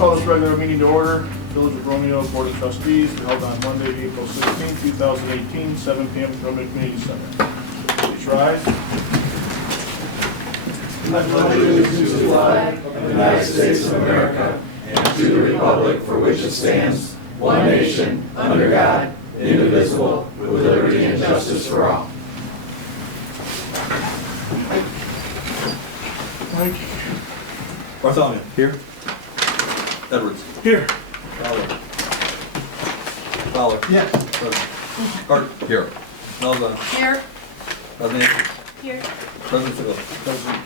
call this regular meeting to order. Village of Romeo Board of Trustees held on Monday, April 16, 2018, 7 p.m. at Romeo Community Center. Please rise. I pledge allegiance to the flag of the United States of America and to the republic for which it stands, one nation, under God, indivisible, with liberty and justice for all. Bartholomew. Here. Edwards. Here. Fowler. Yes. Present. Hart. Here. Malzahn. Here. Kosnick. Here. President Siegel. President.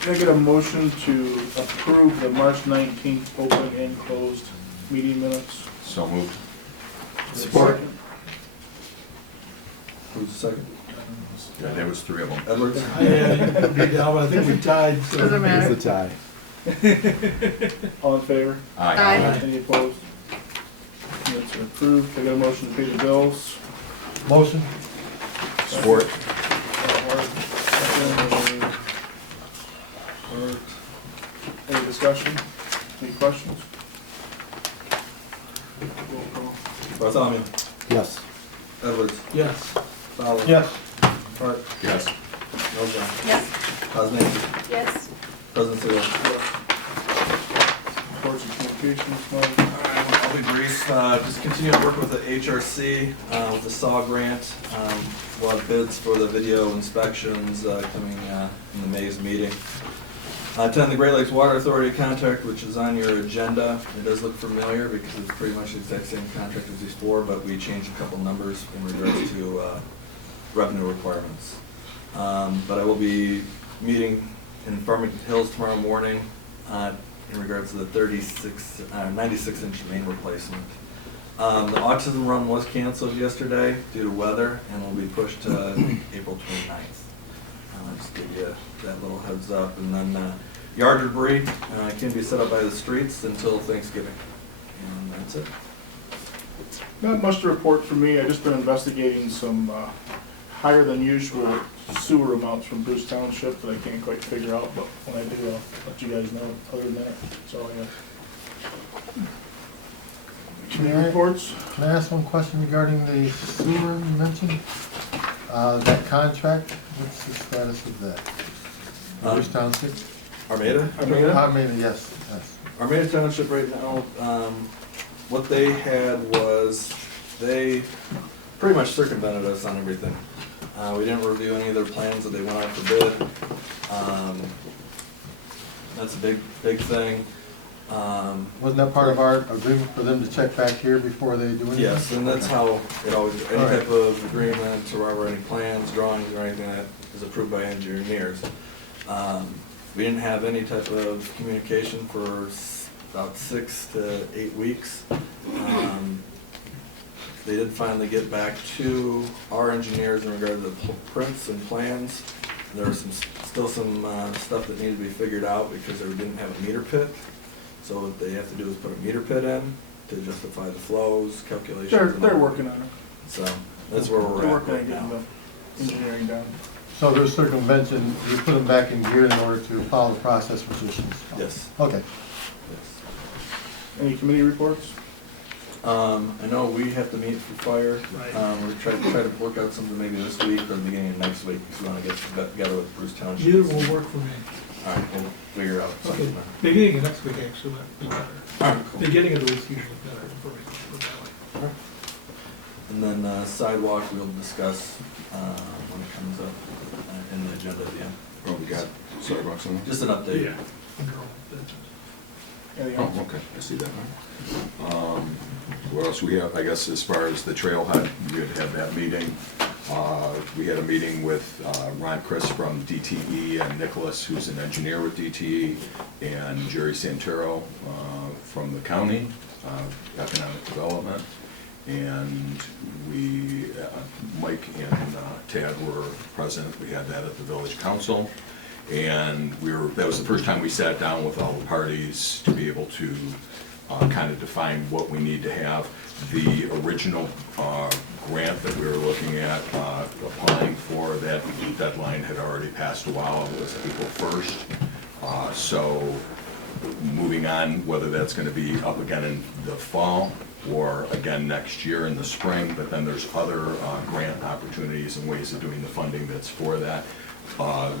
Can I get a motion to approve the March 19th open and closed meeting minutes? So moved. Support. Who's the second? Yeah, there was three of them. Edwards. Yeah, beat down, but I think we tied. So Doesn't matter. It's a tie. All in favor? Aye. Any opposed? Minutes are approved. Can I get a motion to pay the bills? Motion. Support. Any discussion? Any questions? Roll call. Bartholomew. Yes. Edwards. Yes. Fowler. Yes. Hart. Yes. Malzahn. Yes. Kosnick. Yes. President Siegel. Reports and communications, Mike. I'll be brief. Just continue to work with the HRC with the SAW grant. We'll have bids for the video inspections coming in the May's meeting. Attend the Great Lakes Water Authority contract, which is on your agenda. It does look familiar because it's pretty much the exact same contract as before, but we changed a couple numbers in regards to revenue requirements. But I will be meeting in Farmington Hills tomorrow morning in regards to the 96-inch main replacement. The autism run was canceled yesterday due to weather and will be pushed to April 29th. I'll just give you that little heads up. And then yard debris can be set up by the streets until Thanksgiving. And that's it. Not much to report from me. I've just been investigating some higher than usual sewer amounts from Bruce Township that I can't quite figure out, but when I do, I'll let you guys know. Other than that, that's all I have. Committee reports? Can I ask one question regarding the sewer you mentioned? That contract, what's the status of that? Bruce Township? Armada? Armada, yes, yes. Armada Township right now, what they had was they pretty much circumvented us on everything. We didn't review any of their plans that they went out for bid. That's a big thing. Wasn't that part of our agreement for them to check back here before they do anything? Yes, and that's how it always, any All right. type of agreement or any plans, drawings, or anything that is approved by engineers. We didn't have any type of communication for about 6 to 8 weeks. They did finally get back to our engineers in regard to the prints and plans. There was still some stuff that needed to be figured out because they didn't have a meter pit. So what they have to do is put a meter pit in to justify the flows, calculations. They're working on it. So that's where we're They're at working on right getting now. the engineering done. So there's circumvention, you put them back in gear in order to follow the process for positions? Yes. Okay. Yes. Any committee reports? I know we have to meet for fire. We're trying to work out something maybe this week or the beginning of next week because we want to get together with Bruce Township. Either will work for me. All right, we'll figure out Okay, something. beginning of next week actually might be better. All right, cool. Beginning of the week usually better for me, for Valley. And then sidewalk we'll discuss when it comes up in the agenda at the end. Oh, we got sidewalks on? Just an update. Yeah. Anything Oh, else? okay, I see that now. What else we have, I guess, as far as the trailhead, we had had that meeting. We had a meeting with Ron Chris from DTE and Nicholas, who's an engineer with DTE, and Jerry Santero from the county, economic development. And we, Mike and Tad were present. We had that at the village council. And that was the first time we sat down with all the parties to be able to kind of define what we need to have. The original grant that we were looking at applying for, that deadline had already passed a while. It was April 1st. So moving on, whether that's gonna be up again in the fall or again next year in the spring, but then there's other grant opportunities and ways of doing the funding that's for that.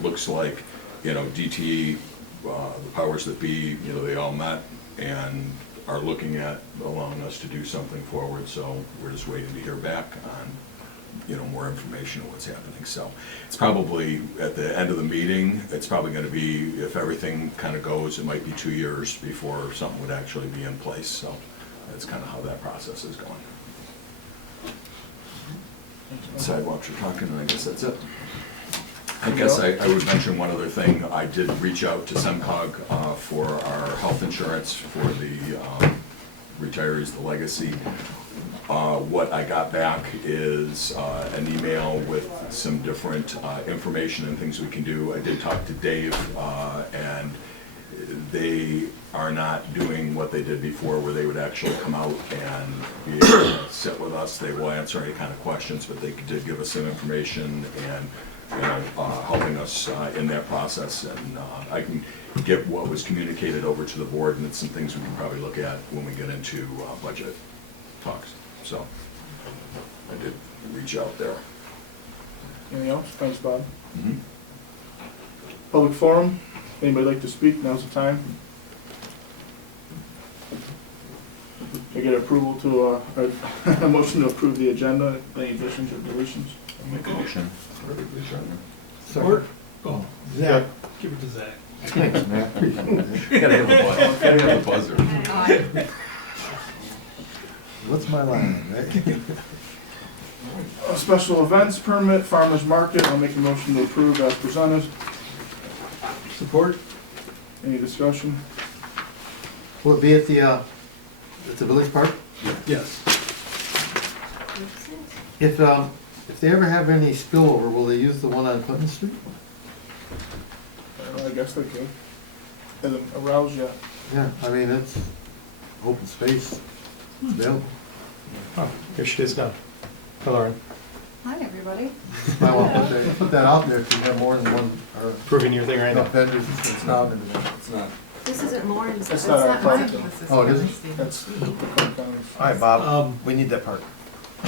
Looks like, DTE, the powers that be, they all met and are looking at allowing us to do something forward, so we're just waiting to hear back on, more information on what's happening. So it's probably, at the end of the meeting, it's probably gonna be, if everything kind of goes, it might be 2 years before something would actually be in place, so that's kind of how that process is going. Sidewalks are talking, and I guess that's it. I guess I would mention one other thing. I did reach out to SEMCOG for our health insurance for the retirees, the legacy. What I got back is an email with some different information and things we can do. I did talk to Dave, and they are not doing what they did before, where they would actually come out and be able to sit with us. They will answer any kind of questions, but they did give us some information and helping us in that process. And I can get what was communicated over to the board, and it's some things we can probably look at when we get into budget talks. So I did reach out there. Anything else? Thanks, Bob. Mhm. Public forum, anybody like to speak? Now's the time. I get approval to, a motion to approve the agenda, any additions or deletions? I'll make a motion. Or, oh, Yeah. Zach, give it to Zach. Thanks, Matt. Gotta have a buzzer. What's my line, right? A special events permit, farmer's market, I'll make a motion to approve as presented. Support? Any discussion? Will it be at the village park? Yes. If they ever have any spillover, will they use the one on Clinton Street? I guess they could. Hasn't aroused yet. Yeah, I mean, it's open space, it's available. Oh, here she is now. Hi, Lauren. Hi, everybody. Might want to put that out there if you have more than one, or Proving your thing right now. enough vendors it's down into that. It's not. This isn't Lauren's, That's it's not our not mine. part. Oh, it isn't? That's Cook County's. All right, Bob, we need that part.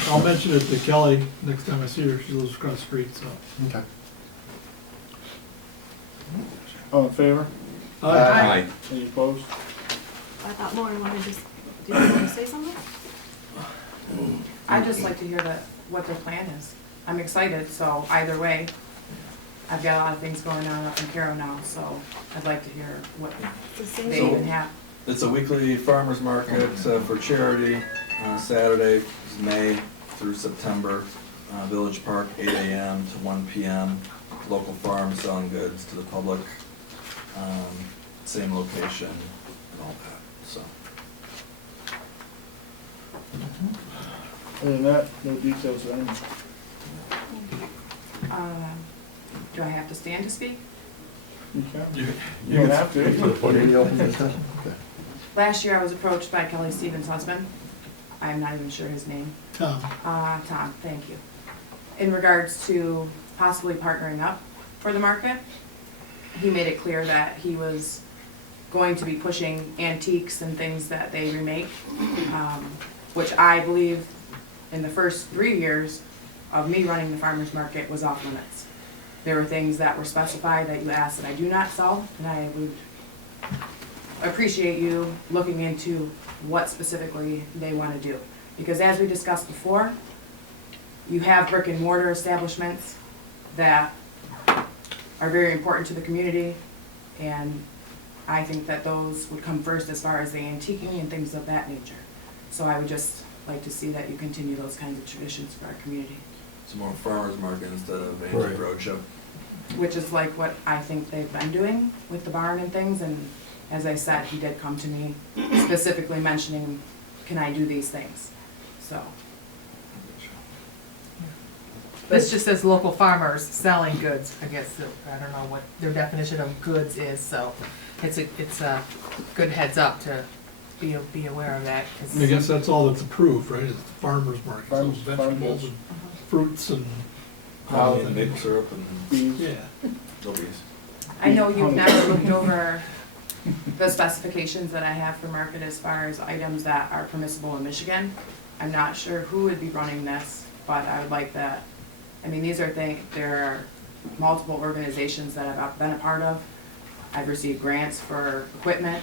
I'll mention it to Kelly next time I see her. She lives across the street, so. Okay. All in favor? Aye. Any opposed? I thought Lauren wanted to, did you want to say something? I'd just like to hear what their plan is. I'm excited, so either way, I've got a lot of things going on up in Caro now, so I'd like to hear what It's the same they thing. even have. It's a weekly farmer's market for charity. Saturday is May through September. Village Park, 8 a.m. to 1 p.m. Local farms selling goods to the public. Same location and all that, so. Other than that, no details or anything. Do I have to stand to speak? You can. You don't have to. Any open discussion? Okay. Last year I was approached by Kelly Stevens' husband. I'm not even sure his name. Tom, Tom, thank you. In regards to possibly partnering up for the market, he made it clear that he was going to be pushing antiques and things that they remake, which I believe in the first 3 years of me running the farmer's market was off limits. There were things that were specified that you asked that I do not sell, and I would appreciate you looking into what specifically they want to do. Because as we discussed before, you have brick and mortar establishments that are very important to the community, and I think that those would come first as far as the antiquing and things of that nature. So I would just like to see that you continue those kinds of traditions for our community. It's more farmer's market instead of antique roadshow. Which is like what I think they've been doing with the barn and things, and as I said, he did come to me specifically mentioning, can I do these things? So. This just says local farmers selling goods, I guess, I don't know what their definition of goods is, so it's a good heads up to be aware of that. 'Cause I guess that's all that's approved, right, is the farmer's market, so Farmers- vegetables and fruits and, And maple syrup and Bees. yeah. nobody's. I know you've never looked over the specifications that I have for market as far as items that are permissible in Michigan. I'm not sure who would be running this, but I would like that. I mean, these are things, there are multiple organizations that I've been a part of. I've received grants for equipment,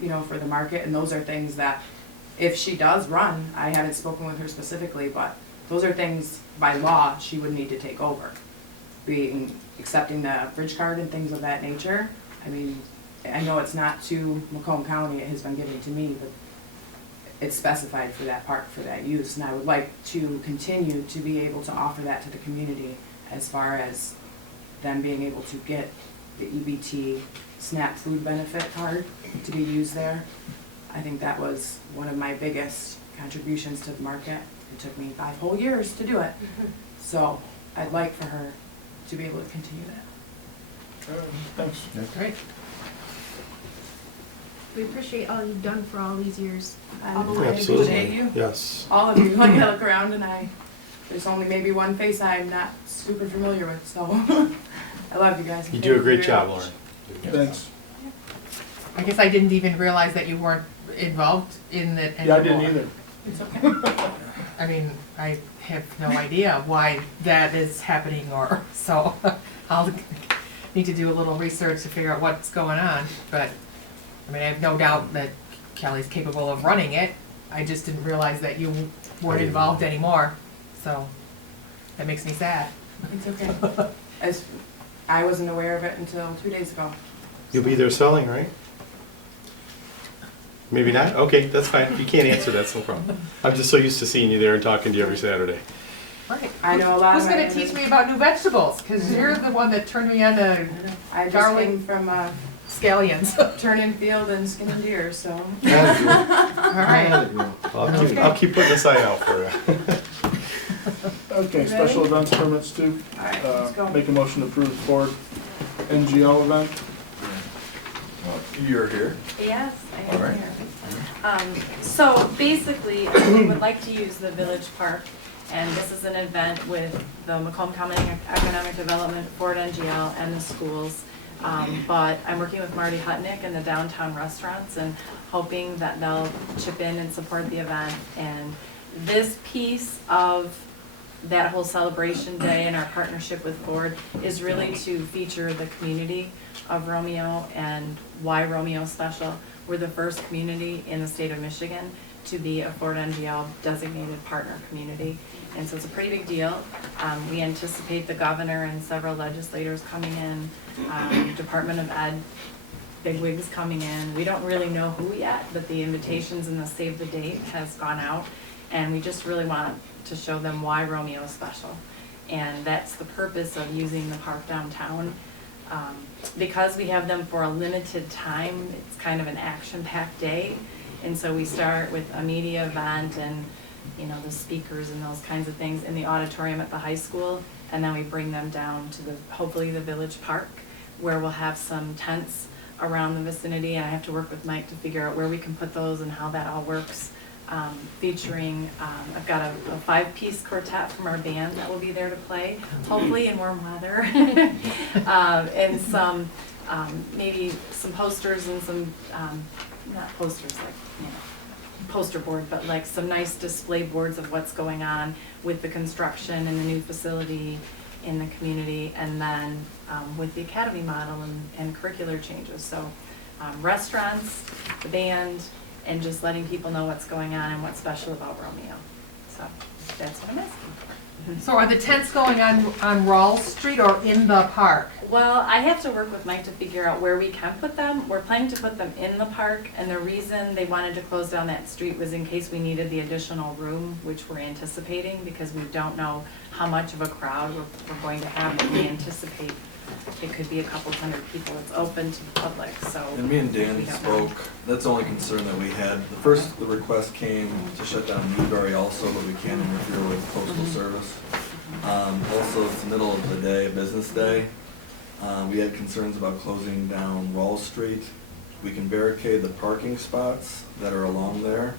you know, for the market, and those are things that, if she does run, I haven't spoken with her specifically, but those are things by law she would need to take over. Accepting the bridge card and things of that nature. I mean, I know it's not to Macomb County, it has been given to me, but it's specified for that park, for that use, and I would like to continue to be able to offer that to the community as far as them being able to get the EBT SNAP food benefit card to be used there. I think that was one of my biggest contributions to the market. It took me 5 whole years to do it. So I'd like for her to be able to continue that. Thanks. Great. We appreciate all you've done for all these years. I All the way. appreciate you. Yes. All of you. Like, I look around and there's only maybe one face I'm not super familiar with, so I love you guys. You do a Thank great you job, very much. Lauren. Thanks. I guess I didn't even realize that you weren't involved in it Yeah, I didn't anymore. either. It's okay. I mean, I have no idea why that is happening, or, so I'll need to do a little research to figure out what's going on, but, I mean, I have no doubt that Kelly's capable of running it. I just didn't realize that you weren't involved anymore, so that makes me sad. It's okay. I wasn't aware of it until 2 days ago. You'll be there selling, right? Maybe not? Okay, that's fine. If you can't answer, that's no problem. I'm just so used to seeing you there and talking to you every Saturday. Right. I know a lot Who's of gonna teach me about new vegetables? Because you're the one that turned me on to I just garlic. came from scallions. turning field and skinning deer, so. All right. I'll keep putting a sign out for you. Okay, special events permits too. All right, let's go. Make a motion to approve the Ford NGL event. You're here. Yes, I All am right. here. So basically, we would like to use the Village Park, and this is an event with the Macomb County Economic Development, Ford NGL, and the schools. But I'm working with Marty Hutnick and the downtown restaurants and hoping that they'll chip in and support the event. And this piece of that whole celebration day and our partnership with Ford is really to feature the community of Romeo and why Romeo is special. We're the first community in the state of Michigan to be a Ford NGL designated partner community. And so it's a pretty big deal. We anticipate the governor and several legislators coming in, Department of Ed bigwigs coming in. We don't really know who yet, but the invitations and the save the date has gone out. And we just really want to show them why Romeo is special. And that's the purpose of using the park downtown. Because we have them for a limited time, it's kind of an action-packed day. And so we start with a media event and, you know, the speakers and those kinds of things in the auditorium at the high school. And then we bring them down to hopefully the Village Park, where we'll have some tents around the vicinity. And I have to work with Mike to figure out where we can put those and how that all works. Featuring, I've got a 5-piece quartet from our band that will be there to play, hopefully in warm weather. And some, maybe some posters and some, not posters like, you know, poster board, but like some nice display boards of what's going on with the construction and the new facility in the community, and then with the academy model and curricular changes. So restaurants, the band, and just letting people know what's going on and what's special about Romeo. So that's what I'm asking for. So are the tents going on Rawls Street or in the park? Well, I have to work with Mike to figure out where we can put them. We're planning to put them in the park, and the reason they wanted to close down that street was in case we needed the additional room, which we're anticipating, because we don't know how much of a crowd we're going to have, but we anticipate it could be a couple hundred people. It's open to the public, so. And me and we Dan don't know. spoke, that's the only concern that we had. The request came to shut down Newberry also, but we can't interfere with postal service. Also, it's the middle of the day, business day. We had concerns about closing down Wall Street. We can barricade the parking spots that are along there,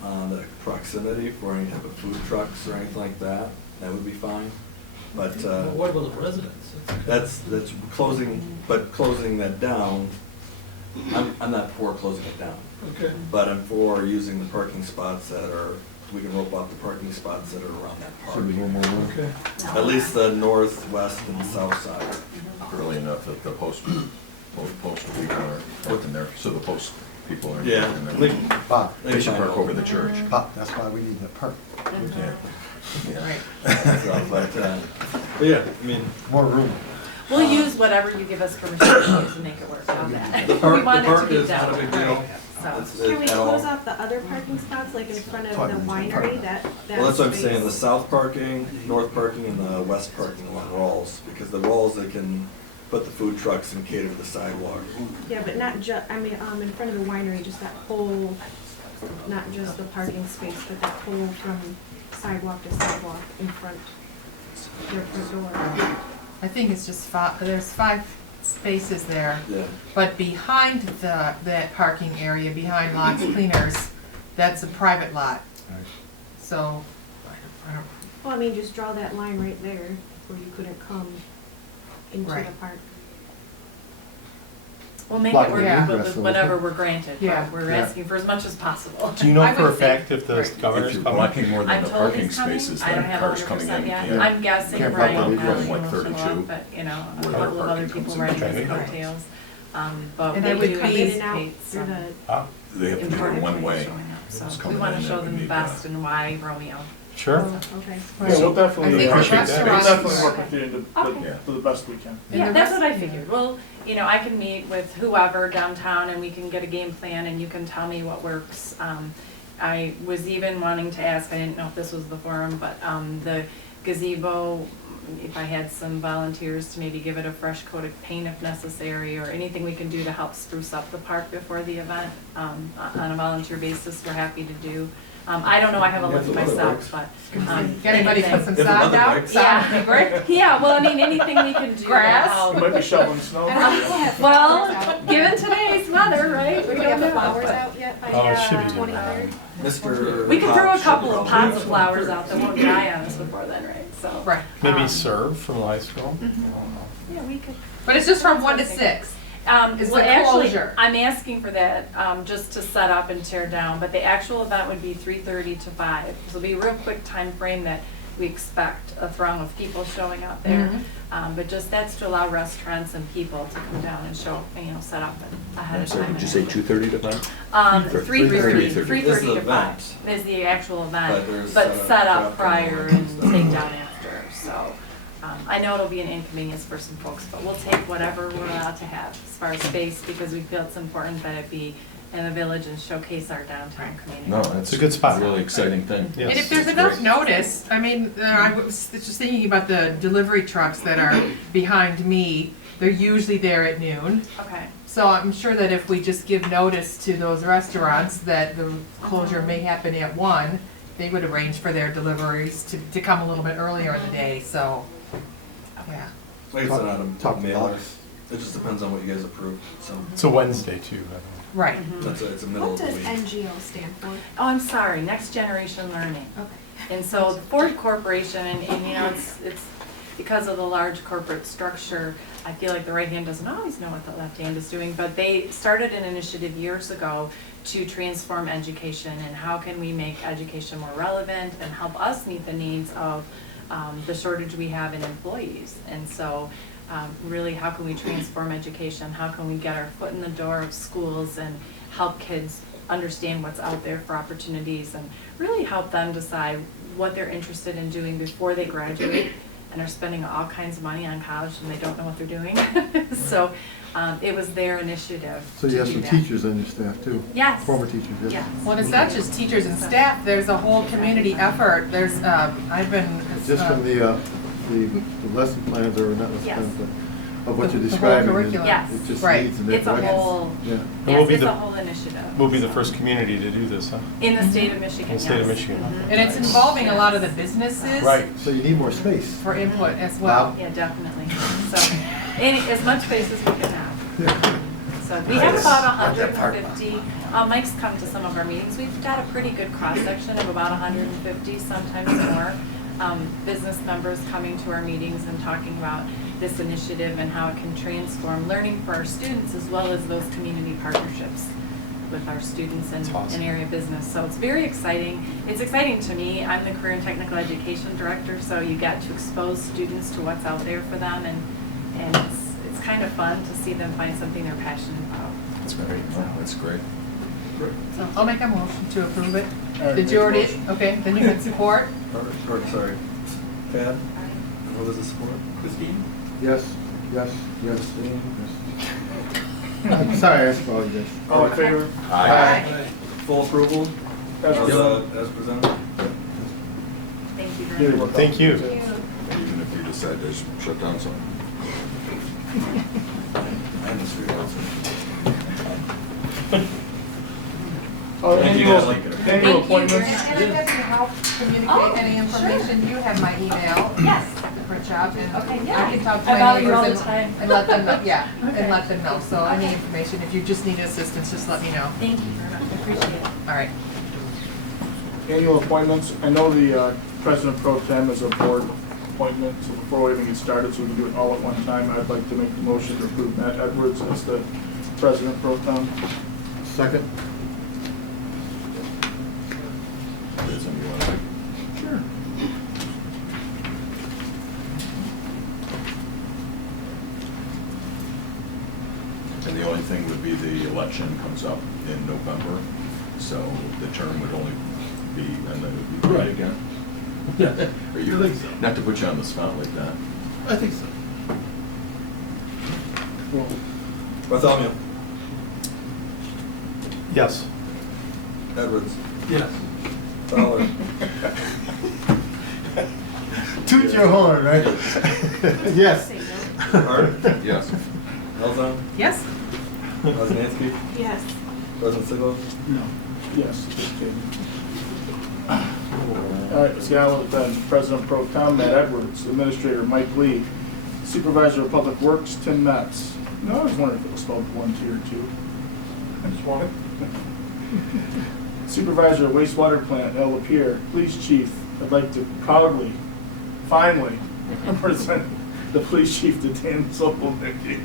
the proximity for any type of food trucks or anything like that. That would be fine. But What about the residents? that's closing, but closing that down, I'm not for closing it down. Okay. But I'm for using the parking spots that are, we can rope off the parking spots that are around that park. Should be one more room. Okay. At least the north, west, and south side. Early enough that the post people are working there, so the post people are. Yeah. and then Bob, They should park over the church. Bob, that's why we need the park. Yeah. Yeah. Right. So, but yeah, I mean, More room. We'll use whatever you give us permission to use to make it work on that. the park, We want the it to park be is not a done. big deal. So, It's- Can we at all. close off the other parking spots, like in front of the winery, that Well, that's what I'm saying, the space? south parking, north parking, and the west parking along Rawls, because the Rawls, they can put the food trucks and cater to the sidewalk. Yeah, but not I mean, in front of the winery, just that whole, not just the parking space, but that whole from sidewalk to sidewalk in front of their front door. I think it's just there's 5 spaces there, Yeah. but behind that parking area, behind Lots Cleaners, that's a private lot. So, I don't, Well, I mean, just draw that line right there, where you couldn't come into the Right. park. We'll make Like it work the with ingress, whatever we're granted, Yeah. but we're Yeah. asking for as much as possible. Do you know I for a would think- fact if the Right. governor's If you're coming? blocking more than I'm the told parking he's coming, spaces, I don't then have cars coming 100% in yet. can't. I'm guessing Can't Brian park will on have like will 32, show up, but, you know, a where their couple of other parking people comes in. riding Okay. his coattails. But And we I would do come in and out anticipate through some the, Ah, They have to be there important one people way. showing up. It's So we coming wanna in, show that them would the need, best and why Romeo. sure. okay. Yeah, we'll definitely, I think appreciate the that. we'll restaurants- definitely work with you Okay. Yeah. to the best we can. And Yeah, the that's rest- what I figured. Well, you know, I can meet with whoever downtown and we can get a game plan and you can tell me what works. I was even wanting to ask, I didn't know if this was the forum, but the gazebo, if I had some volunteers to maybe give it a fresh coat of paint if necessary, or anything we can do to help spruce up the park before the event, on a volunteer basis, we're happy to do. I don't know, I haven't looked myself, but, Get anybody put some If the sod weather out, breaks. sod would be great. yeah, well, I mean, anything we can do to Grass? help. We might be shoveling snow. Well, given today's weather, right? We don't have the know, flowers but- out yet by Oh, it should be the good. 23rd? Mr. We can throw a Pop couple should of probably- pots of flowers out that won't die on us before then, right? So. Right. Maybe serve from the high school? Yeah, we could. But it's just from 1 to 6. Is Well, the actually, closure. I'm asking for that, just to set up and tear down, but the actual event would be 3:30 to 5. So it'll be a real quick time frame that we expect a throng of people showing out there. But just that's to allow restaurants and people to come down and show, set up ahead of time. Did you say 2:30 to 5? 3:30 3:30. 3:30 Is the to 5 event. is the actual But event, there's but setup, set up drop prior down, and stuff. take down after, so. I know it'll be an inconvenience for some folks, but we'll take whatever we're allowed to have as far as space, because we feel it's important that it be in the village and showcase our downtown community. No, It's a good spot. Really exciting thing. Yes. And if there's enough notice, I mean, I was just thinking about the delivery trucks that are behind me. They're usually there at noon. Okay, So I'm sure that if we just give notice to those restaurants that the closure may happen at 1, they would arrange for their deliveries to come a little bit earlier in the day, so, yeah. Like it's not Talk a to mailer. Alex. It just depends on what you guys approve, so. It's a Wednesday too, by Right. It's a middle What of the does week. NGO stand for? oh, I'm sorry, Next Generation Learning. Okay. And so Ford Corporation, and it's because of the large corporate structure, I feel like the right hand doesn't always know what the left hand is doing, but they started an initiative years ago to transform education and how can we make education more relevant and help us meet the needs of the shortage we have in employees. And so really, how can we transform education? How can we get our foot in the door of schools and help kids understand what's out there for opportunities and really help them decide what they're interested in doing before they graduate and are spending all kinds of money on college and they don't know what they're doing. So it was their initiative. So you to have do some that. teachers on your staff too? Yes. Former teachers, yes? Yes. Well, it's not just teachers and staff, there's a whole community effort. There's, I've been. Just from the lesson plans, or not lesson Yes. plans, but of what The you're whole describing. curriculum. Yes. It just Right. needs an It's a introduction. whole, Yeah. And we'll yes, be it's a the- whole initiative. We'll be the first community to do this, huh? In the state of Michigan, In the state of yes. Michigan. Mhm. And it's involving a lot of the businesses. Right. So you need more space. For input as well. Yeah, definitely. So, as much space as we can have. Yeah. So we have about 150, Mike's come to some of our meetings, we've got a pretty good cross-section of about 150, sometimes more. business members coming to our meetings and talking about this initiative and how it can transform learning for our students as well as those community partnerships with our students and That's awesome. area business. So it's very exciting. It's exciting to me. I'm the Career and Technical Education Director, so you get to expose students to what's out there for them, and it's kind of fun to see them find something they're passionate about. That's great. Oh, that's great. So I'll make a motion to approve it. All right, Did you make a already, motion. okay, then you can support? Sorry. Tad? What was the support? Christine? Yes, yes, yes, I'm sorry, I apologize. All in favor? Aye. Full approval As as presented? Thank you Yeah, very you're much. Thank you. Even if you decide to shut down something. And the street also. Annual Thank you very appointments. much. And I have you help communicate any information, you have my email. Yes. For Chubb, and Okay, I yeah. can talk to I my bother you neighbors all the and- time. and let them know, yeah, Okay. and let them know, so any Okay. information, if you just need assistance, just let me know. Thank you very much. I appreciate it. All right. Annual appointments. I know the President Pro Tem is a board appointment, so before we even get started, so we can do it all at one time, I'd like to make the motion to approve Matt Edwards as the President Pro Tem. Second? Is something you want to make? Sure. And the only thing would be the election comes up in November, so the term would only be, and then it would be right again. Yeah, Are you, I think so. not to put you on the spot like that. I think so. Bartholomew? Yes. Edwards? Yes. Fowler? Toot your horn, right? Yes. Say no. Hart? Yes. Elzon? Yes? Woznansky? Yes. President Siglo? No. Yes. Okay. All right, let's get on with it then. President Pro Tem Matt Edwards, Administrator Mike Lee, Supervisor of Public Works Tim Metz. No, I was wondering if it was spelled 1, 2, or 2. I just wanted. Supervisor of Wastewater Plant El Lapierre, Police Chief. I'd like to proudly, finally, present the Police Chief to Dan Sopelnicki.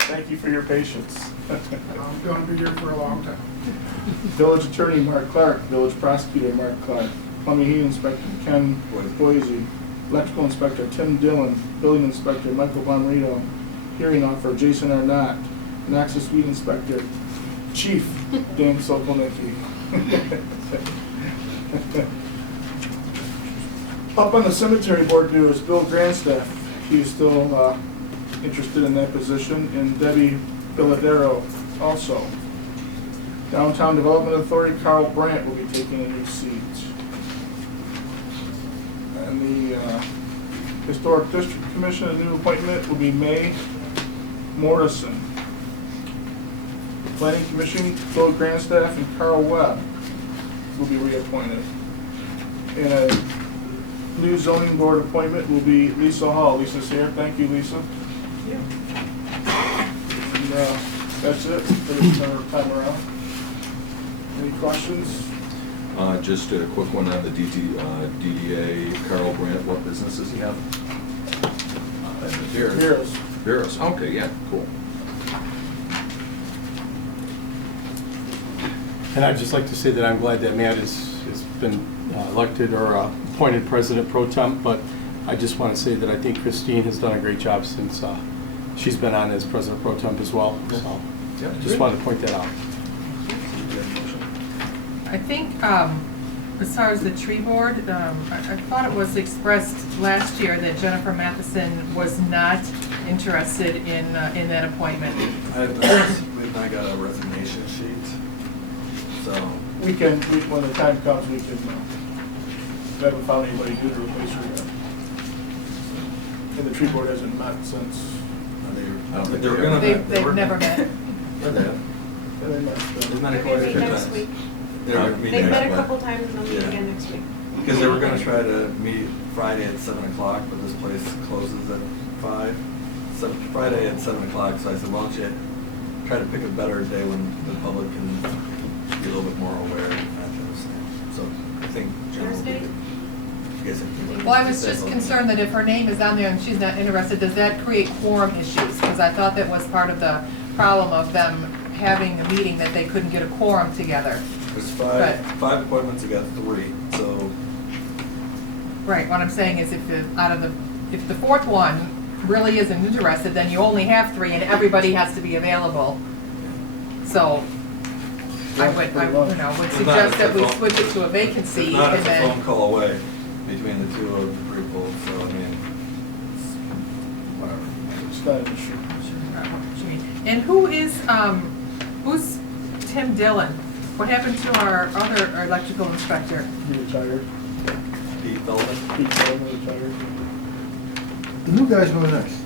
Thank you for your patience. I'm gonna be here for a long time. Village Attorney Mark Clark, Village Prosecutor Mark Clark, Plumbing Heat Inspector Ken Boise, Electrical Inspector Tim Dillon, Building Inspector Michael Bonrito, Hearing Officer Jason Arnott, and Access Weed Inspector Chief Dan Sopelnicki. Up on the cemetery board new is Bill Grandstaff. He's still interested in that position, and Debbie Billadero also. Downtown Development Authority, Carl Brandt will be taking a new seat. And the Historic District Commission, a new appointment will be May Morrison. Planning Commission, Bill Grandstaff and Carl Webb will be reappointed. And a new zoning board appointment will be Lisa Hall. Lisa's here. Thank you, Lisa. And, that's it for this time around. Any questions? Just a quick one on the DDA, Carl Brandt, what business does he have? Heroes. Veros, okay, yeah, cool. And I'd just like to say that I'm glad that Matt has been elected or appointed President Pro Tem, but I just want to say that I think Christine has done a great job since she's been on as President Pro Tem as well, so Yeah, just wanted to point that out. I think, as far as the tree board, I thought it was expressed last year that Jennifer Matheson was not interested in that appointment. We've not got a resignation sheet, so. When the time comes, we haven't found anybody new to replace her yet. And the tree board hasn't met since. I don't think they were gonna. They've never met. Yeah, they have. Yeah, they met. They've met They're quite a gonna meet few next times. week. They're meeting They've met next a week. couple times and they'll meet Yeah. again next week. Because they were gonna try to meet Friday at 7 o'clock, but this place closes at 5. So Friday at 7 o'clock, so I said, why don't you try to pick a better day when the public can be a little bit more aware and that kind of stuff. So I think Jen will be Thursday? good. You guys think- Well, I was just concerned that if her name is on there and she's not interested, does that create quorum issues? Because I thought that was part of the problem of them having a meeting, that they couldn't get a quorum together. There's Right. five appointments, you got 3, so Right, what I'm saying is if if the fourth one really isn't interested, then you only have 3 and everybody has to be available. So I would, would suggest that we switch it to a vacancy if not, and it's a phone then, call away between the 2 of the people, so I mean, it's whatever. It's not an issue. and who's Tim Dillon? What happened to our other electrical inspector? He retired. Pete Feldman? Pete Feldman retired. The new guy's really nice.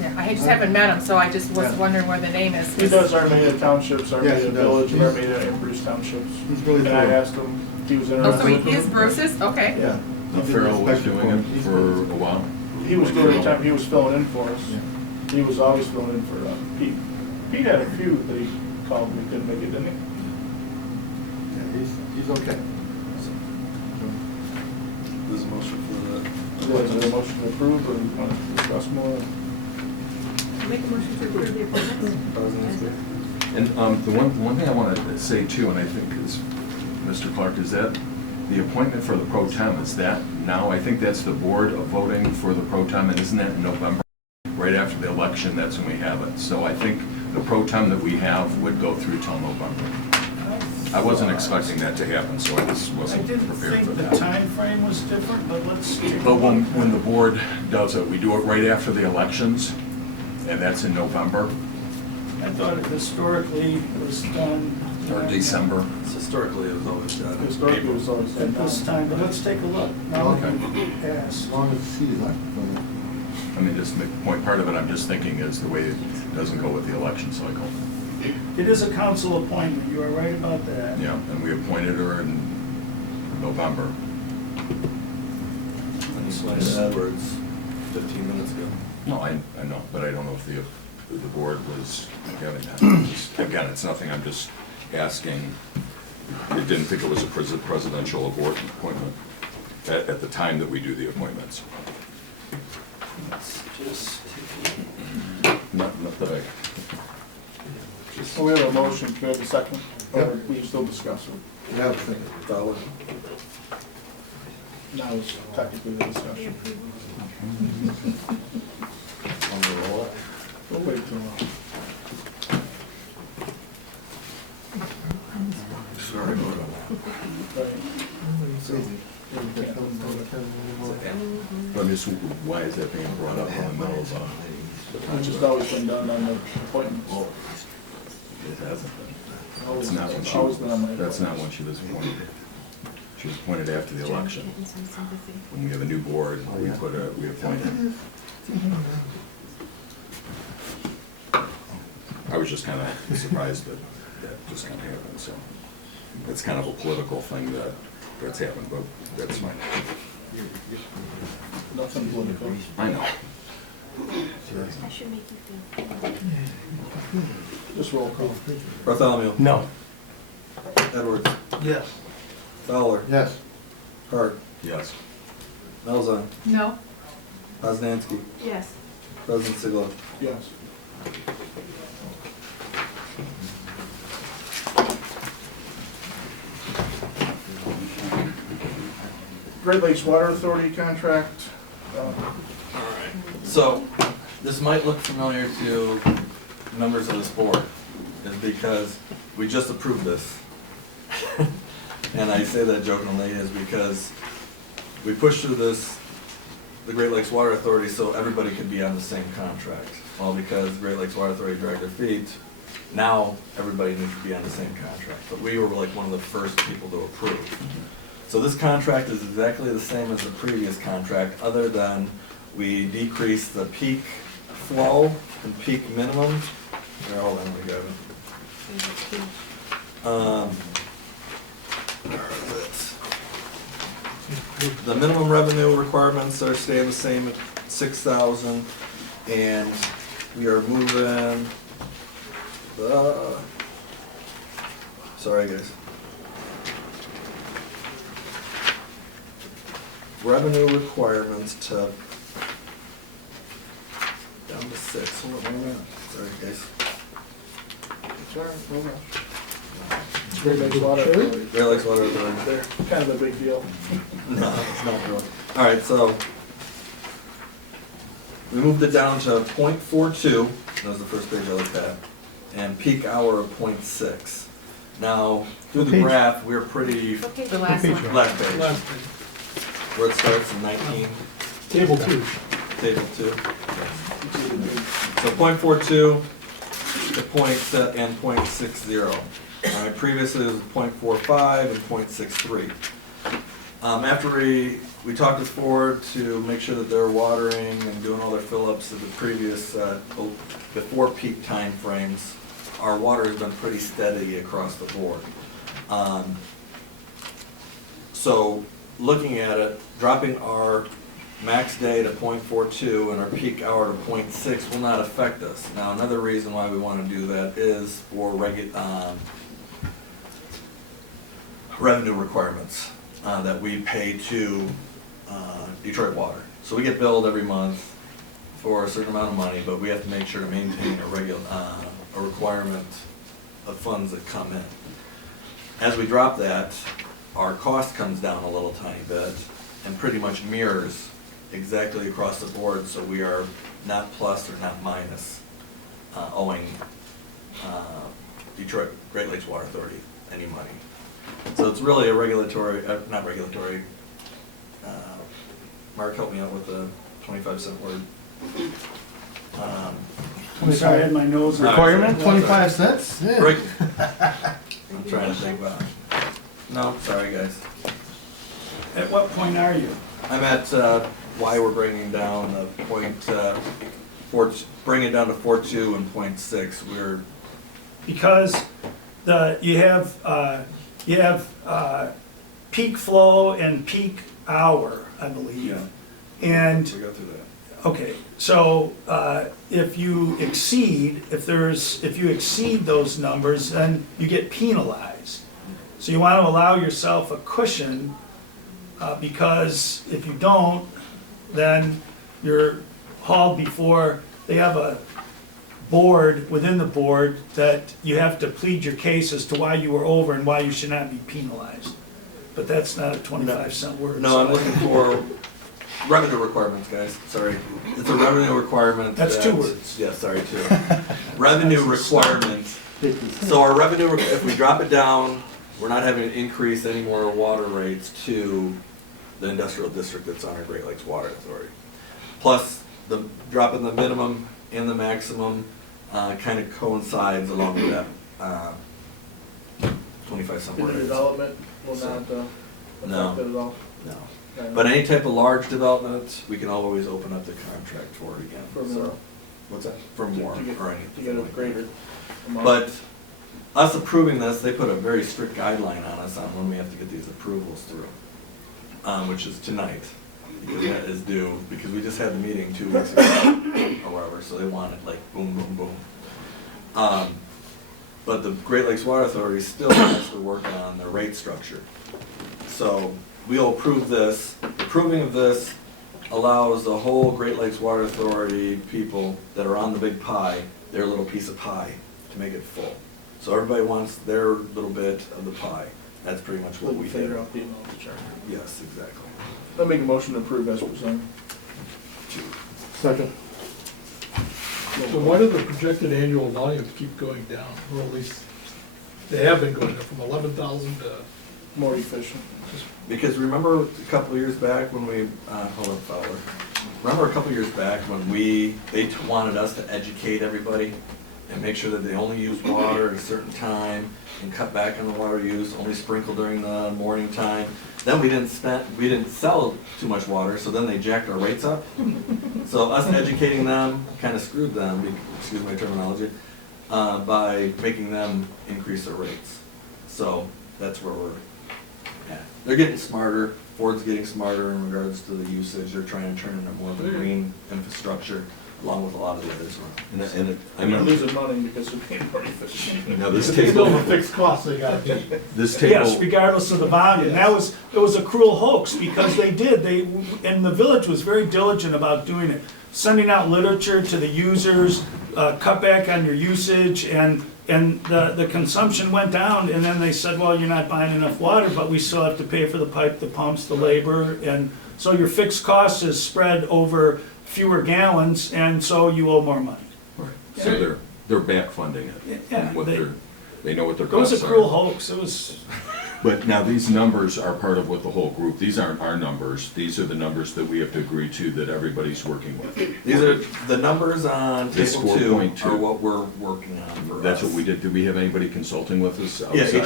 Yeah, I just haven't met him, so I just was Yeah. wondering where the name is. He does Armada Townships, Yes, Armada he does. Village, and He's- Armada and Bruce Townships. He's really And I thorough. asked him if he was Oh, interested. so he is Bruce's? Okay. Yeah. Farrell was doing it He's for good. a while. He was doing the time, he was filling in for us. Yeah. He was always filling in for Pete. Pete had a few that he called me, couldn't make it, didn't he? Yeah, he's okay. There's a motion for the. Is there a motion to approve, or you want to discuss more? Make a motion to approve the appointments. And the one thing I want to say too, and I think is, Mr. Clark, is that the appointment for the pro tem, is that now, I think that's the board of voting for the pro tem, and isn't that in November? Right after the election, that's when we have it. So I think the pro tem that we have would go through till November. I wasn't expecting that to happen, so I just I wasn't didn't prepared think for the that. time frame was different, but let's take a But when look. the board does it, we do it right after the elections, and that's in November I thought it historically was done. or December. Historically, it was always done. Historically, it was always At done. this time, but let's take a look. Now Okay. we As pass. long as he's elected. I mean, just the point, part of it, I'm just thinking is the way it doesn't go with the election cycle. It is a council appointment, you are right about that. Yeah, and we appointed her in November. And you switched to Edwards 15 minutes ago. No, I know, but I don't know if the board was having that. Again, it's nothing, I'm just asking. It didn't think it was a presidential appointment at the time that we do the appointments. Let's just take Not that I. So we have a motion, do we have a second? Or Yep. we still discuss it? Yeah, I was thinking. Fowler? Now it's technically the The discussion. approval. On the roll? We'll wait till. Sorry, Right. But I'm just, why is that being brought up in the middle of It's just always been done on the appointments. It hasn't been. Always- It's not when always been on my that's not when appointments. she was appointed. She was appointed after the election. Getting some sympathy. When we have a new board, we appoint her. I was just kind of surprised that that just kind of happened, so. It's kind of a political thing that's happened, but that's fine. Nothing political. I know. I should make you feel. Just roll call. Bartholomew? No. Edwards? Yes. Fowler? Yes. Hart? Yes. Melzon? No? Poznansky? Yes. President Siglo? Yes. Great Lakes Water Authority contract. So, this might look familiar to members of this board, is because we just approved this. And I say that jokingly is because we pushed through this, the Great Lakes Water Authority, so everybody could be on the same contract. Well, because the Great Lakes Water Authority dragged their feet, now everybody needs to be on the same contract. But we were like one of the first people to approve. So this contract is exactly the same as the previous contract, other than we decreased the peak flow and peak minimum. Here, hold on, let me grab it. Where is it? The minimum revenue requirements are staying the same at 6,000, and we are moving the Sorry, guys. Revenue requirements to, down to 6, hold on, wait a minute, sorry, guys. It's all right, no rush. It's Great Lakes Water Authority. Great Lakes Water Authority. They're kind of a big deal. No, it's not really. All right, so we moved it down to .42, that was the first page I looked at, and peak hour of .6. Now, through the Page. graph, we're pretty, Okay. The last Page. one. last page, Last page. where it starts in 19, Table 2. table 2. So .42 to and .60. All right, previously it was .45 and .63. After we talked this forward to make sure that they're watering and doing all their fill-ups of the previous, before peak time frames, our water has been pretty steady across the board. So looking at it, dropping our max day to .42 and our peak hour to .6 will not affect us. Now, another reason why we want to do that is for revenue requirements that we pay to Detroit Water. So we get billed every month for a certain amount of money, but we have to make sure to maintain a requirement of funds that come in. As we drop that, our cost comes down a little tiny bit and pretty much mirrors exactly across the board, so we are not plus or not minus owing Detroit Great Lakes Water Authority any money. So it's really a regulatory, not regulatory, Mark, help me out with the 25-cent word. I'm sorry, I had my nose. Requirement, 25 cents? Yeah. Reg- I'm trying to think about it. No, sorry guys. At what point are you? I'm at why we're bringing down the bring it down to 4.2 and 0.6. We're Because you have peak flow and peak hour, I believe. And we go through that. okay, so if you exceed those numbers, then you get penalized. So you want to allow yourself a cushion, because if you don't, then you're hauled before, they have a board, within the board, that you have to plead your case as to why you were over and why you should not be penalized. But that's not a 25-cent word. No, I'm looking for revenue requirements, guys. Sorry. It's a revenue requirement. That's 2 words. Yeah, sorry, 2. Revenue requirement. So our revenue, if we drop it down, we're not having to increase any more water rates to the industrial district that's on our Great Lakes Water Authority. Plus, the drop in the minimum and the maximum kind of coincides along with that 25-cent The word. development will not No. affect it at all. No. But any type of large development, we can always open up the contract for it again. For So- more. What's that? For more To get- or anything. To get a like greater that. amount. But us approving this, they put a very strict guideline on us on when we have to get these approvals through, which is tonight. Because that is due, because we just had the meeting 2 weeks ago or whatever, so they want it like boom, boom, boom. But the Great Lakes Water Authority still has to work on their rate structure. So we'll approve this. Approving of this allows the whole Great Lakes Water Authority people that are on the big pie, their little piece of pie, to make it full. So everybody wants their little bit of the pie. That's pretty much what We'll we figure did. out the amount to charge. Yes, exactly. I'll make a motion to approve as presented. Second. So why do the projected annual volumes keep going down? Or at least, they have been going up from 11,000 to, More efficient. Because remember a couple of years back when we, hold up, Fowler. Remember a couple of years back when they wanted us to educate everybody and make sure that they only use water at a certain time and cut back on the water use, only sprinkle during the morning time. Then we didn't sell too much water, so then they jacked our rates up. So us educating them kind of screwed them, excuse my terminology, by making them increase their rates. So that's where we're at. They're getting smarter. Ford's getting smarter in regards to the usage. They're trying to turn into more of a green infrastructure. along with a lot of the others. I'm not losing money because we're paying more efficient. Now, this It's still table, a fixed cost they gotta pay. this Yes, table, regardless of the volume. It was a cruel hoax because and the village was very diligent about doing it. Sending out literature to the users, cut back on your usage, and the consumption went down, and then they said, well, you're not buying enough water, but we still have to pay for the pipe, the pumps, the labor, and so your fixed cost is spread over fewer gallons, and so you owe more money. so they're back funding it. Yeah, from what they know what their It was costs a are. cruel hoax, it was, But now these numbers are part of what the whole group, these aren't our numbers, these are the numbers that we have to agree to that everybody's working with. These are, the numbers on This table 2 4.2. are what we're working on for us. That's what we did, do we have anybody consulting with us Yeah, outside?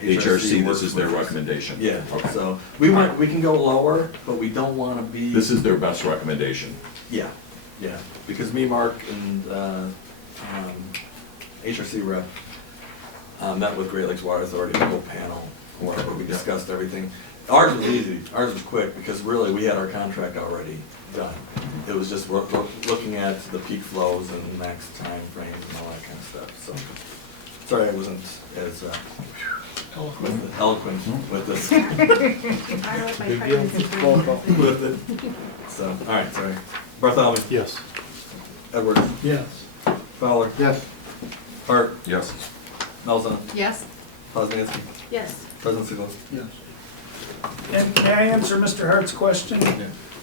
HRC, this works is their with us. recommendation? Yeah, Okay. so we can go lower, but we don't wanna be. This is their best recommendation. Yeah, yeah, because me, Mark, and HRC rep met with Great Lakes Water Authority, the whole panel, where we discussed everything. Ours was easy, ours was quick, because really, we had our contract already done. It was just looking at the peak flows and max time frames and all that kind of stuff, so. Sorry, I wasn't as eloquent with this. I don't like my pregnancy brain. With it. So, all right, sorry. Bartholomew. Yes. Edwards. Yes. Fowler. Yes. Hart. Yes. Melzon. Yes? Poznanski. Yes. President Sigel. Yes. and can I answer Mr. Hart's question?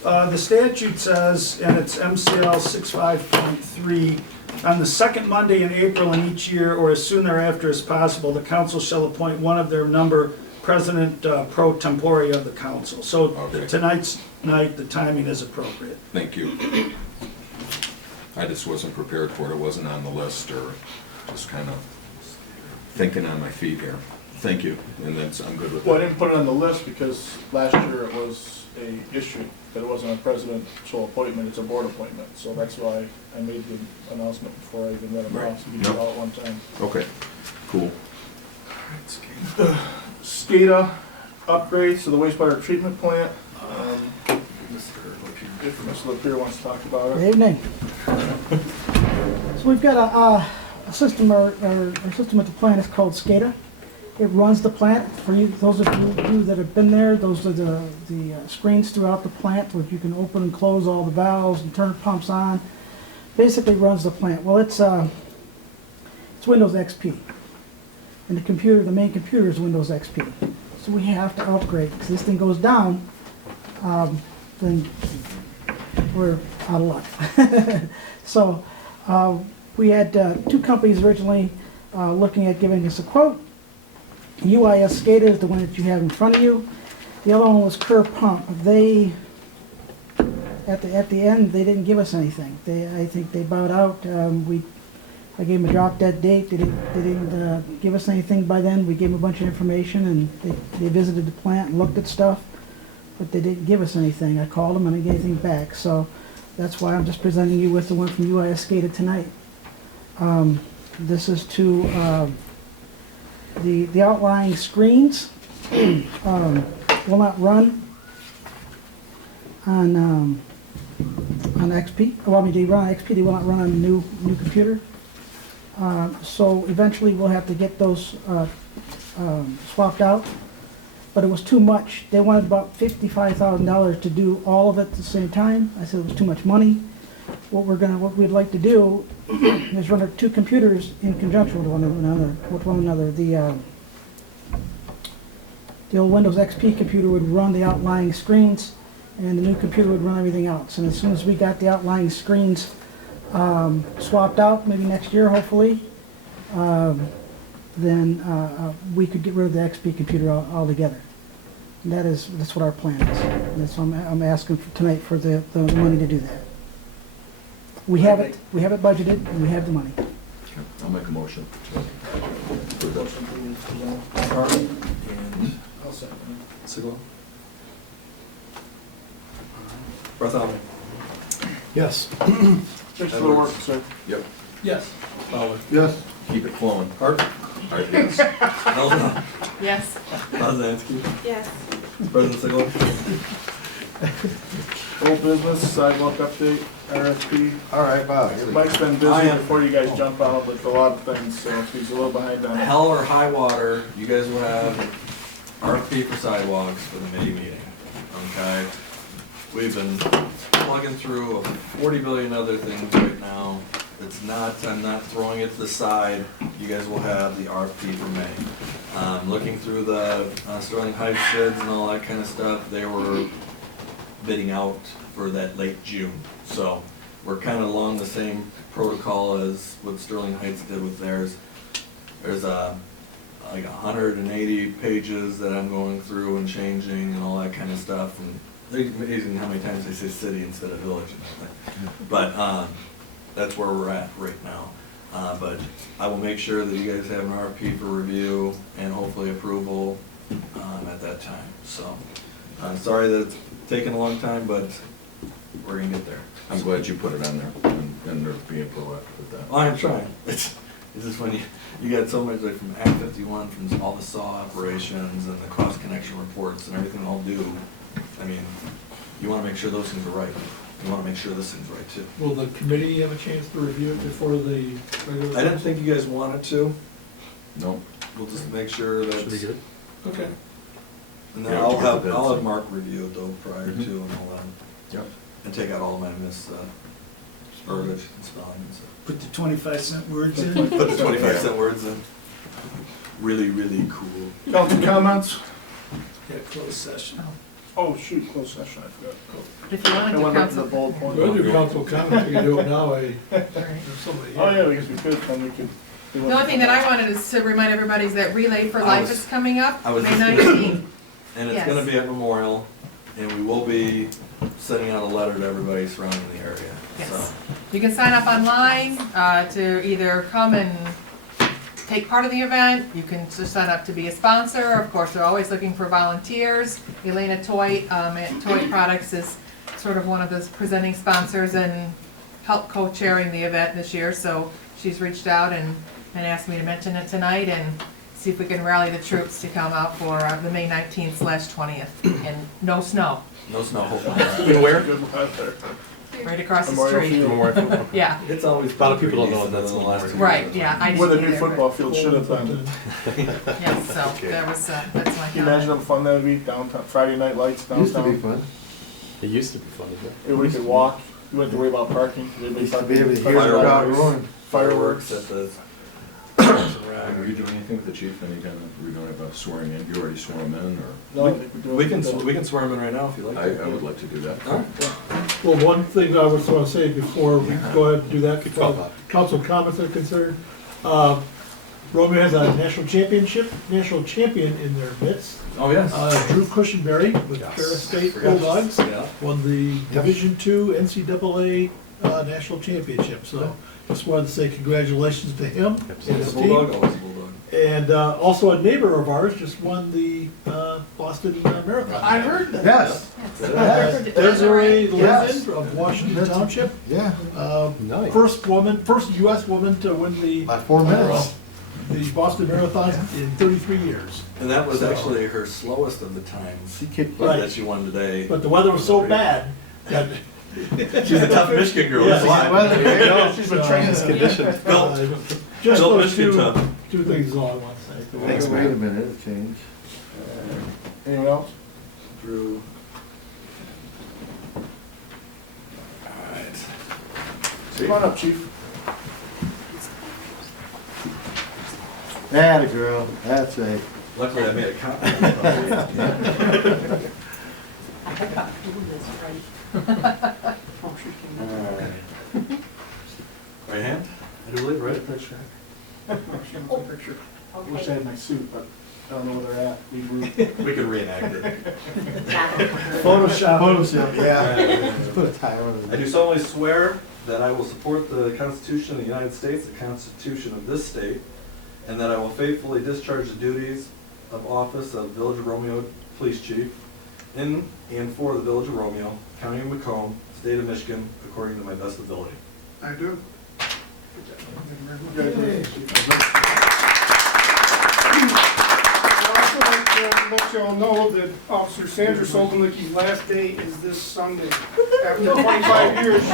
The statute says, and it's MCL 65.3, on the second Monday in April in each year, or as soon thereafter as possible, the council shall appoint one of their number president pro tempore of the council. So Okay. tonight's night, the timing is appropriate. Thank you. I just wasn't prepared for it, it wasn't on the list, or just kind of thinking on my feet here. Thank you, and I'm good with Well, I that. didn't put it on the list because last year it was a issue, that it wasn't a presidential appointment, it's a board appointment. So that's why I made the announcement before I even read it Right. off, so we did it Yep. all at one time. Okay, cool. SCADA upgrades to the wastewater treatment plant. If Mr. Lapierre wants to talk about Good it. evening. So we've got a system, our system at the plant is called SCADA. It runs the plant. For you, those of you that have been there, those are the screens throughout the plant where you can open and close all the valves and turn pumps on. Basically runs the plant. Well, it's Windows XP. And the main computer is Windows XP. So we have to upgrade. Because this thing goes down, then we're out of luck. So we had two companies originally looking at giving us a quote. UIS SCADA is the one that you have in front of you. The other one was Kerr Pump. They, at the end, they didn't give us anything. I think they bowed out. I gave them a drop dead date. They didn't give us anything by then. We gave them a bunch of information, and they visited the plant and looked at stuff, but they didn't give us anything. I called them and I didn't get anything back. So that's why I'm just presenting you with the one from UIS SCADA tonight. This is to the outlying screens will not run on XP. Well, I mean, they run on XP. They will not run on the new computer. So eventually we'll have to get those swapped out. But it was too much. They wanted about $55,000 to do all of it at the same time. I said it was too much money. What we'd like to do is run our two computers in conjunction with one another. The old Windows XP computer would run the outlying screens, and the new computer would run everything else. And as soon as we got the outlying screens swapped out, maybe next year, hopefully, then we could get rid of the XP computer altogether. And that's what our plan is. And so I'm asking for tonight for the money to do that. We have it budgeted, and we have the money. I'll make a motion. Hart and I'll second Sigel. Bartholomew. Yes. it. Thanks for the work, sir. Yep, Yes. Fowler. Yes. keep it flowing. Hart. All right, yes. Melzon. Yes. Poznanski. Yes. President Sigel. Old business, sidewalk update, RFP. All right, Bob. Mike's been I busy am- before you guys jump on him with a lot of things, so he's a little behind on it. Hell or high water, you guys will have RFP for sidewalks for the May meeting, okay? We've been plugging through 40 billion other things right now. It's not, I'm not throwing it to the side. You guys will have the RFP for May. Looking through the Sterling Heights bids and all that kind of stuff, they were bidding out for that late June. So we're kind of along the same protocol as what Sterling Heights did with theirs. There's like 180 pages that I'm going through and changing and all that kind of stuff. And it's amazing how many times they say city instead of village. But that's where we're at right now. But I will make sure that you guys have an RFP for review and hopefully approval at that time. So I'm sorry that it's taken a long time, but we're gonna get there. I'm glad you put it on there, and they're being proactive with that. Well, I'm trying. It's just when you got so much, like from Act 51, from all the SAW operations and the cost connection reports and everything I'll do. I mean, you wanna make sure those things are right. You wanna make sure this thing's right too. Will the committee have a chance to review it before the regular? I didn't think you guys wanted to. No, We'll just make sure that. Should be good. Okay. And then Yeah, I'll we'll get have, the bids. I'll have Mark review it though prior to Mhm. and all that. yep. And take out all my verbiage and spelling and stuff. Put the 25-cent words in. Put the 25-cent words in. Really, really cool. Council comments? Yeah, closed session. Oh, shoot, closed session, I forgot. If you I wanted to went right to the council. bullet point. We'll do council comments, we can do it now, there's somebody here. Oh, yeah, because we could, then we could. do The only thing that I wanted is to remind everybody is that Relay for I Life was- is coming up, I was May just- 19th. And it's Yes. gonna be at Memorial, and we will be sending out a letter to everybody surrounding the area. Yes. So, You can sign up online to either come and take part of the event. You can just sign up to be a sponsor. Of course, they're always looking for volunteers. Elena Toy at Toy Products is sort of one of those presenting sponsors and help co-chairing the event this year. So she's reached out and asked me to mention it tonight and see if we can rally the troops to come out for the May 19th/20th. And no snow, no snow, hopefully. In where? Good weather. right across the Memorial street. Field. Memorial Field. Yeah, It's always. A lot of people don't know pretty that's decent in the last Memorial. 2 right, years. yeah. I Where the didn't new either, but- football field should have been. Yeah, so that was, that's my Can you imagine comment. how fun that would be downtown, Friday night lights Used to be downtown? fun. It used to be fun, isn't it? We could walk, we wouldn't have to worry about parking. Everybody Used to be able to parking. hear the crowd Fireworks. roaring. Fireworks at the. Are you doing anything with the chief, any kind of, we don't have a swearing in, you already swore him in, No, I think we're doing We can, good. we can swear him in right now if you or? like. I would like to do that. All right. Well, one thing I was gonna say before we go ahead and do that, Good call, before Bob. council comments are concerned, Romeo has a national champion in their midst. Oh, yes. Drew Cushenberry with Yes. Paris State Forgot. Bulldogs Yeah. won the Division II NCAA national championship. So just wanted to say congratulations to him and Always his a bulldog, team. always a bulldog. And also a neighbor of ours just won the Boston Marathon. I heard that. Yes, Desiree Yes. Linden of Washington Township, yeah, Nice. first US woman to win the by 4 minutes. the Boston Marathon in 33 years. And that was actually her slowest of the times She kicked Right. that she won today. But the weather was so bad that She's a tough Michigan girl, that's Yeah. why. There you go. She's been training. Conditions. Built. just Built those Michigan tough. two things is all I want to say. Thanks, Wait a man. minute, it'll change. Anyone else? Drew. All right. Come on up, chief. Atta girl, that's right. Luckily, I made a copy. Alright. Right hand? I do believe, right? Picture. Picture. I wish I had my suit, but I don't know where they're at. Be rude. We could reenact it. Photoshop, yeah. Put a tie on I it. do solemnly swear that I will support the Constitution of the United States, the Constitution of this state, and that I will faithfully discharge the duties of office of Village of Romeo Police Chief in and for the Village of Romeo, County of Macomb, State of Michigan, according to my best ability. I do. Congratulations, chief. I'd also like let y'all know that Officer Sandra Solomicki's last day is this Sunday. After 25 years, she's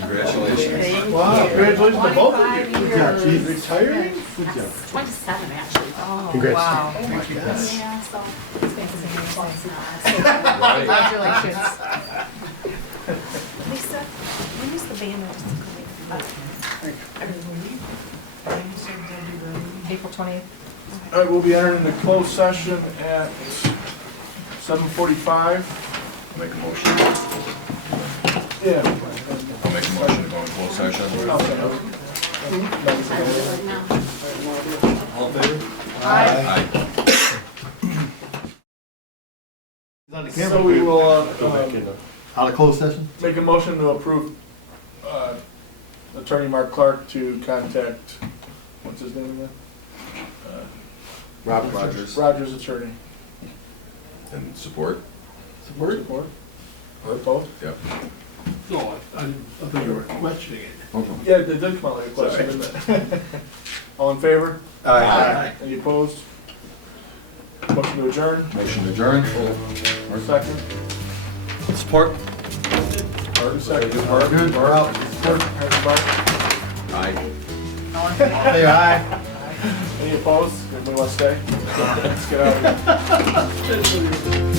Congratulations. Wow, congratulations to both of you. Good job, Chief. Retiring? Good job. 27, actually. Congrats. Wow. Yeah, so it's been Congratulations. Lisa, when is the banner just April 20th. All right, we'll be entering the closed session at 7:45. Make a motion. Yeah. I'll make a motion to go in closed session. All in favor? Aye. So we will, Out of closed session? make a motion to approve, Attorney Mark Clark to contact, what's his name again? Robert Rogers. Rogers Attorney. And support? Support? Or both? Yep. No, I thought you were questioning it. Yeah, they did come out like a question, didn't it? All in favor? Aye. Any opposed? Motion to adjourn? Motion adjourned. Second? Support? Mark, second. Good, we're out. Mark. Aye. Say aye. Any opposed? Everybody want to stay? Let's get out of here.